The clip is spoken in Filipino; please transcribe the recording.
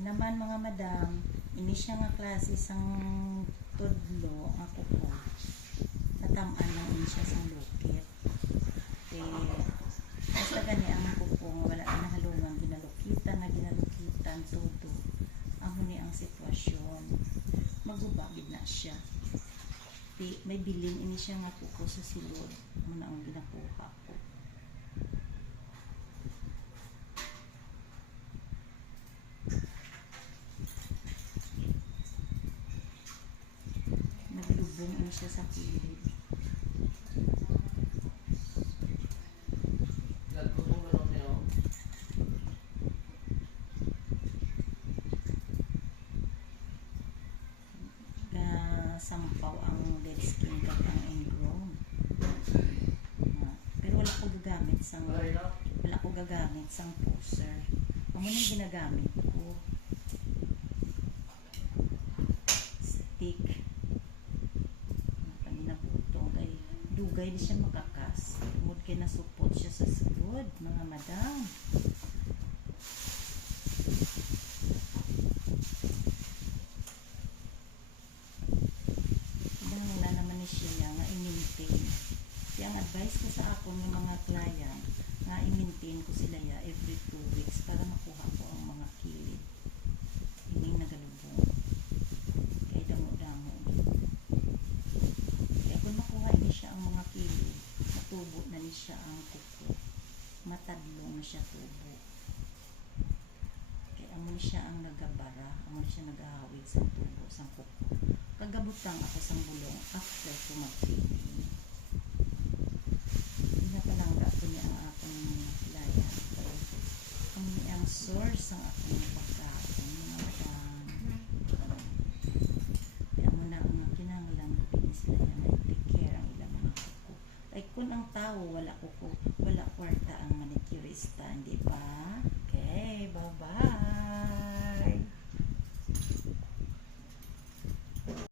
Yun naman mga madam, ini siya nga klase sang tudlo ako po. Natamaan lang ini siya sang lukit. Basta gani ang ako po nga wala na halungan ginalukitan todo. Amo ni ang sitwasyon. Magubagid na siya. May bilin ini siya nga kuko sa silod. Amo na ang ginakuha ko. Naglubong ini siya sa kilid. Sampaw ang dead skin kat ang ingrown. Pero wala ko gagamit sang poser. Amo nang ginagamit ko. Stick. Kanina butong kay dugay di siya makakas. Tungod kay nasupot siya sa sudod, mga madam. Ang advice ko sa akong ng mga client nga i-maintain ko sila every 2 weeks para makuha ko ang mga kilid. Ining nagalubong. Kaya damo-damo. Kaya kung makuha ni siya ang mga kilid, matubo na ni siya ang kuko. Matadlong na siya tubo. Kaya amo siya ang nagabara, amo siya nagahawid sa tubo, sa kuko. Kagabutang ako sa bulong after ko mag-feeding. Napalangga ko niya ang aking client. Kami ang source ang aking pagkain. Kaya mo na ang kinanglan ko sila yan ay take care ang ilang mga kuko. Ay kung ang tao wala kuko, wala kwarta ang manicurista, hindi ba? Okay, bye-bye.